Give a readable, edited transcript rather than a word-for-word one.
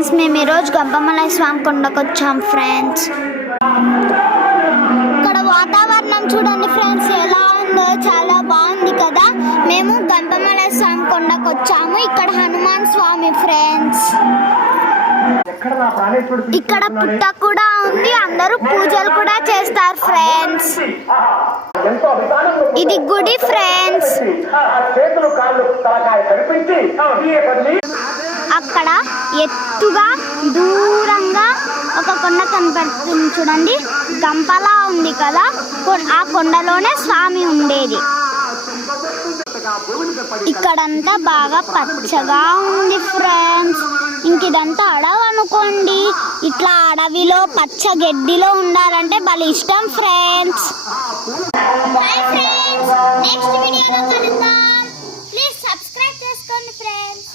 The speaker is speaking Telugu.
ఫ్రెండ్స్, మేము ఈరోజు గంపమలై స్వామి కొండకు వచ్చాం ఫ్రెండ్స్. ఇక్కడ వాతావరణం చూడండి ఫ్రెండ్స్ ఎలా ఉందో, చాలా బాగుంది కదా. మేము గంపమలై స్వామి కొండకు వచ్చాము. ఇక్కడ హనుమాన్ స్వామి ఫ్రెండ్స్. ఇక్కడ పుట్ట కూడా ఉంది, అందరూ పూజలు కూడా చేస్తారు ఫ్రెండ్స్. ఇది గుడి ఫ్రెండ్స్. అక్కడ ఎత్తుగా దూరంగా ఒక కొండ కనపడుతుంది చూడండి, గంపలా ఉంది కదా, ఆ కొండలోనే స్వామి ఉండేది. ఇక్కడంతా బాగా పచ్చగా ఉంది ఫ్రెండ్స్. ఇంక ఇదంతా అడవి అనుకోండి. ఇట్లా అడవిలో పచ్చ గడ్డిలో ఉండాలంటే భలే ఇష్టం ఫ్రెండ్స్. నెక్స్ట్ వీడియోలో కలుద్దాం. ప్లీజ్ సబ్స్క్రైబ్ చేసుకోండి ఫ్రెండ్స్.